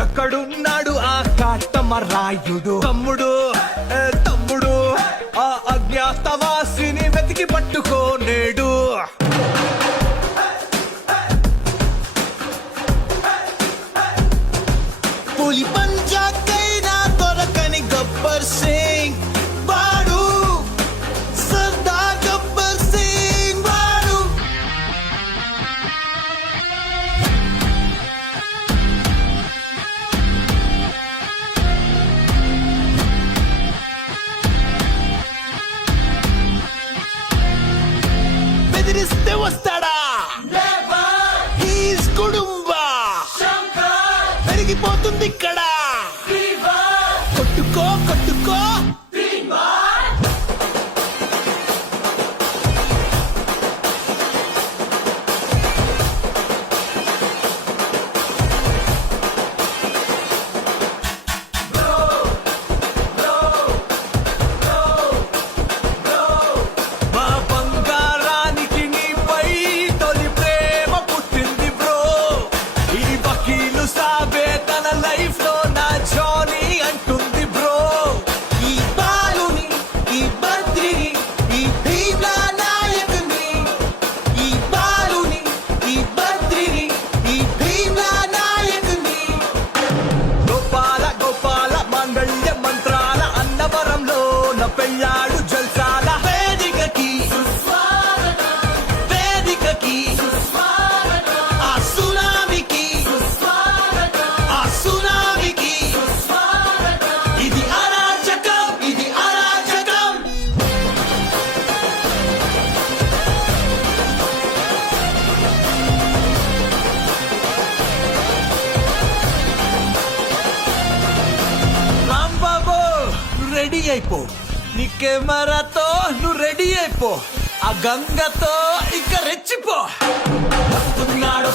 ఎక్కడున్నాడు ఆ కాటమరాయుడు? తమ్ముడు తమ్ముడు ఆ అజ్ఞాతవాసిని వెతికి పట్టుకోనేడు. పులి పంజాకైనా దొరకని గబ్బర్ సింగ్ వాడు, సర్దార్ గబ్బర్ సింగ్ వాడు. బెదిరిస్తే వస్తాడా? హీస్ కుడుంబా పెరిగిపోతుంది ఇక్కడ. కొట్టుకో కొట్టుకో మా బంగారానికి నీపై తొలి ప్రేమ పుట్టింది బ్రో. ఈ వకీలు సాబే తన లైఫ్ లో నా జానీ అంటుంది బ్రో. ఈ బాలుని ఈ బద్రిని ఈ భీమ్లా నాయకుని, ఈ బాలుని ఈ బద్రిని ఈ భీమ్లా నాయకుని. గోపాల గోపాల మాంగళ్య మంత్రాల అన్నవరంలో నా పెళ్ళాడు జల్సాల. వేదికకి వేదికకి ఆ సునామికి ఆ సునామికి. ఇది అరాచకం ఇది అరాచకం. రాంబాబు నువ్వు రెడీ అయిపో, నీ కెమెరాతో నువ్వు రెడీ అయిపో, ఆ గంగతో ఇక రెచ్చిపో. వస్తున్నాడు